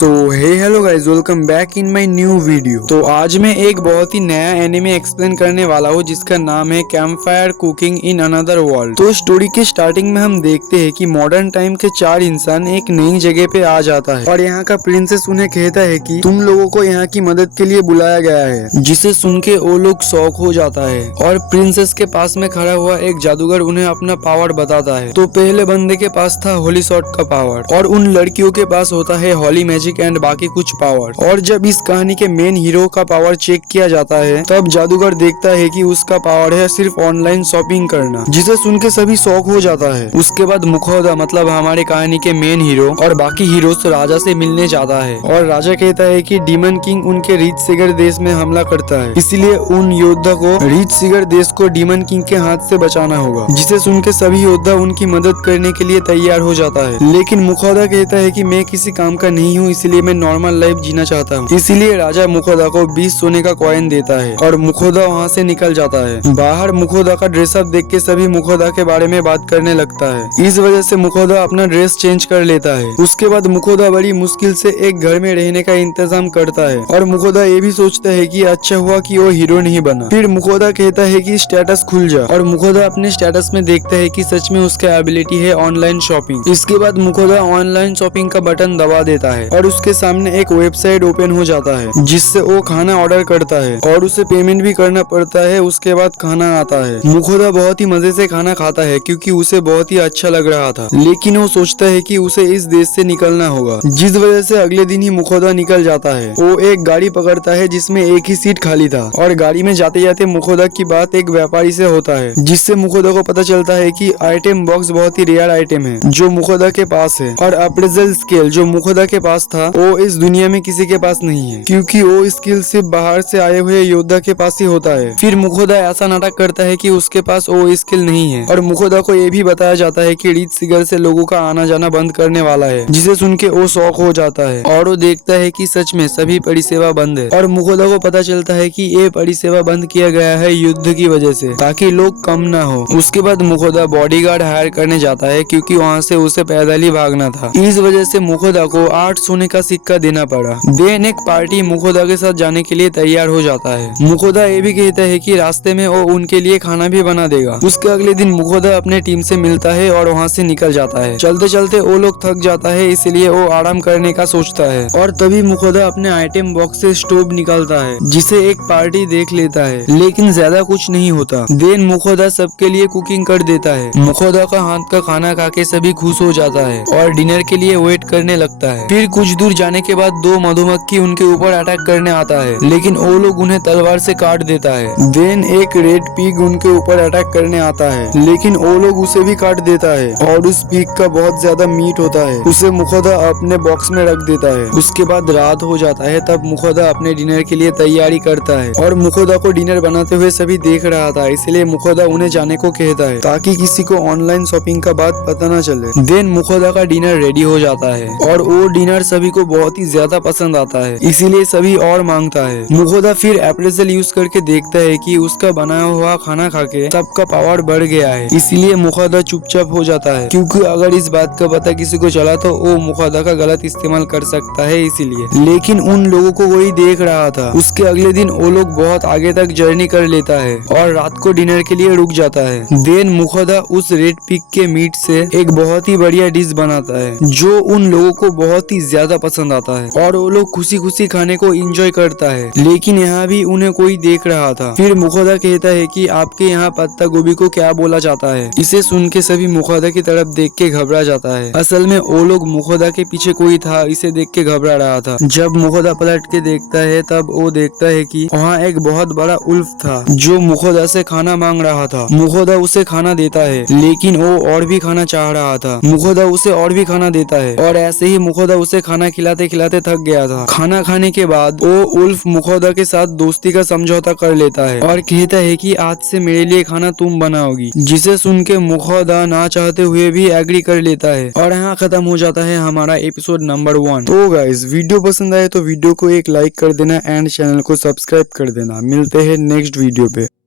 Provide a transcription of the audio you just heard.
तो हे hello guys, welcome back in my new video. तो आज मैं एक बहुत ही नया एनिमे एक्सप्लेन करने वाला हूँ जिसका नाम है camp fire cooking in another world. तो स्टोरी के स्टार्टिंग में हम देखते हैं कि मॉडर्न टाइम के 4 इंसान एक नई जगह पे आ जाता है और यहाँ का प्रिंसेस उन्हें कहता है कि तुम लोगों को यहाँ की मदद के लिए बुलाया गया है, जिसे सुन के वो लोग शौक हो जाता है। और प्रिंसेस के पास में खड़ा हुआ एक जादूगर उन्हें अपना पावर बताता है। तो पहले बंदे के पास था होली शॉट का पावर और उन लड़कियों के पास होता है होली मैजिक एंड बाकी कुछ पावर। और जब इस कहानी के मेन हीरो का पावर चेक किया जाता है तब जादूगर देखता है कि उसका पावर है सिर्फ ऑनलाइन शॉपिंग करना, जिसे सुन के सभी शौक हो जाता है। उसके बाद मुखौदा मतलब हमारे कहानी के मेन हीरो और बाकी हीरोज राजा से मिलने जाता है और राजा कहता है कि डीमन किंग उनके रीच सिगर देश में हमला करता है, इसलिए उन योद्धा को रीच सिगर देश को डीमन किंग के हाथ से बचाना होगा। जिसे सुन के सभी योद्धा उनकी मदद करने के लिए तैयार हो जाता है। लेकिन मुखौदा कहता है कि मैं किसी काम का नहीं हूँ, इसलिए मैं नॉर्मल लाइफ जीना चाहता हूँ। इसीलिए राजा मुखौदा को 20 सोने का कॉइन देता है और मुखौदा वहाँ से निकल जाता है। बाहर मुखौदा का ड्रेसअप देख के सभी मुखौदा के बारे में बात करने लगता है। इस वजह से मुखौदा अपना ड्रेस चेंज कर लेता है। उसके बाद मुखौदा बड़ी मुश्किल से एक घर में रहने का इंतजाम करता है और मुखौदा ये भी सोचता है कि अच्छा हुआ कि वो हीरो नहीं बना। फिर मुखौदा कहता है कि स्टेटस खुल जा और मुखौदा अपने स्टेटस में देखता है कि सच में उसका एबिलिटी है ऑनलाइन शॉपिंग। इसके बाद मुखौदा ऑनलाइन शॉपिंग का बटन दबा देता है और उसके सामने एक वेबसाइट ओपन हो जाता है जिससे वो खाना ऑर्डर करता है और उसे पेमेंट भी करना पड़ता है। उसके बाद खाना आता है। मुखौदा बहुत ही मजे से खाना खाता है क्योंकि उसे बहुत ही अच्छा लग रहा था, लेकिन वो सोचता है कि उसे इस देश से निकलना होगा, जिस वजह से अगले दिन ही मुखौदा निकल जाता है। वो एक गाड़ी पकड़ता है जिसमें एक ही सीट खाली था और गाड़ी में जाते जाते मुखौदा की बात एक व्यापारी से होता है, जिससे मुखौदा को पता चलता है कि आइटम बॉक्स बहुत ही रेयर आइटम है जो मुखौदा के पास है और अप्रेजल स्केल जो मुखौदा के पास था वो इस दुनिया में किसी के पास नहीं है, क्योंकि वो स्किल सिर्फ बाहर से आए हुए योद्धा के पास ही होता है। फिर मुखौदा ऐसा नाटक करता है कि उसके पास वो स्किल नहीं है और मुखौदा को ये भी बताया जाता है कि रीच सिगर से लोगों का आना जाना बंद करने वाला है, जिसे सुन के वो शौक हो जाता है और वो देखता है कि सच में सभी परिसेवा बंद है। और मुखौदा को पता चलता है कि ये परिसेवा बंद किया गया है युद्ध की वजह से, ताकि लोग कम ना हो। उसके बाद मुखौदा बॉडीगार्ड हायर करने जाता है क्योंकि वहाँ से उसे पैदल ही भागना था। इस वजह से मुखौदा को 8 सोने का सिक्का देना पड़ा। देन एक पार्टी मुखौदा के साथ जाने के लिए तैयार हो जाता है। मुखौदा ये भी कहता है कि रास्ते में वो उनके लिए खाना भी बना देगा। उसके अगले दिन मुखौदा अपने टीम से मिलता है और वहाँ से निकल जाता है। चलते चलते वो लोग थक जाता है, इसलिए वो आराम करने का सोचता है और तभी मुखौदा अपने आइटम बॉक्स से स्टोव निकालता है, जिसे एक पार्टी देख लेता है, लेकिन ज्यादा कुछ नहीं होता। देन मुखौदा सबके लिए कुकिंग कर देता है। मुखौदा का हाथ का खाना खा के सभी खुश हो जाता है और डिनर के लिए वेट करने लगता है। फिर कुछ दूर जाने के बाद 2 मधुमक्खी उनके ऊपर अटैक करने आता है, लेकिन वो लोग उन्हें तलवार से काट देता है। देन एक रेड पिग उनके ऊपर अटैक करने आता है, लेकिन वो लोग उसे भी काट देता है और उस पिग का बहुत ज्यादा मीट होता है। उसे मुखौदा अपने बॉक्स में रख देता है। उसके बाद रात हो जाता है, तब मुखौदा अपने डिनर के लिए तैयारी करता है और मुखौदा को डिनर बनाते हुए सभी देख रहा था, इसलिए मुखौदा उन्हें जाने को कहता है ताकि किसी को ऑनलाइन शॉपिंग का बात पता न चले। देन मुखौदा का डिनर रेडी हो जाता है और वो डिनर सभी को बहुत ही ज्यादा पसंद आता है, इसीलिए सभी और मांगता है। मुखौदा फिर अप्रेजल यूज करके देखता है कि उसका बनाया हुआ खाना खा के सबका पावर बढ़ गया है, इसलिए मुखौदा चुपचाप हो जाता है, क्योंकि अगर इस बात का पता किसी को चला तो वो मुखौदा का गलत इस्तेमाल कर सकता है, इसीलिए। लेकिन उन लोगों को वही देख रहा था। उसके अगले दिन वो लोग बहुत आगे तक जर्नी कर लेता है और रात को डिनर के लिए रुक जाता है। देन मुखौदा उस रेड पिग के मीट से एक बहुत ही बढ़िया डिश बनाता है जो उन लोगों को बहुत ही ज्यादा पसंद आता है और वो लोग खुशी खुशी खाने को एंजॉय करता है। लेकिन यहाँ भी उन्हें कोई देख रहा था। फिर मुखौदा कहता है कि आपके यहाँ पत्ता गोभी को क्या बोला जाता है। इसे सुन के सभी मुखौदा की तरफ देख के घबरा जाता है। असल में वो लोग मुखौदा के पीछे कोई था, इसे देख के घबरा रहा था। जब मुखौदा पलट के देखता है तब वो देखता है कि वहाँ एक बहुत बड़ा उल्फ था जो मुखौदा से खाना मांग रहा था। मुखौदा उसे खाना देता है, लेकिन वो और भी खाना चाह रहा था। मुखौदा उसे और भी खाना देता है और ऐसे ही मुखौदा उसे खाना खिलाते खिलाते थक गया था। खाना खाने के बाद वो उल्फ मुखौदा के साथ दोस्ती का समझौता कर लेता है और कहता है कि आज से मेरे लिए खाना तुम बनाओगी, जिसे सुन के मुखौदा ना चाहते हुए भी एग्री कर लेता है। और यहाँ खत्म हो जाता है हमारा एपिसोड नंबर 1। तो गाइस, वीडियो पसंद आए तो वीडियो को एक लाइक कर देना एंड चैनल को सब्सक्राइब कर देना। मिलते हैं नेक्स्ट वीडियो पे।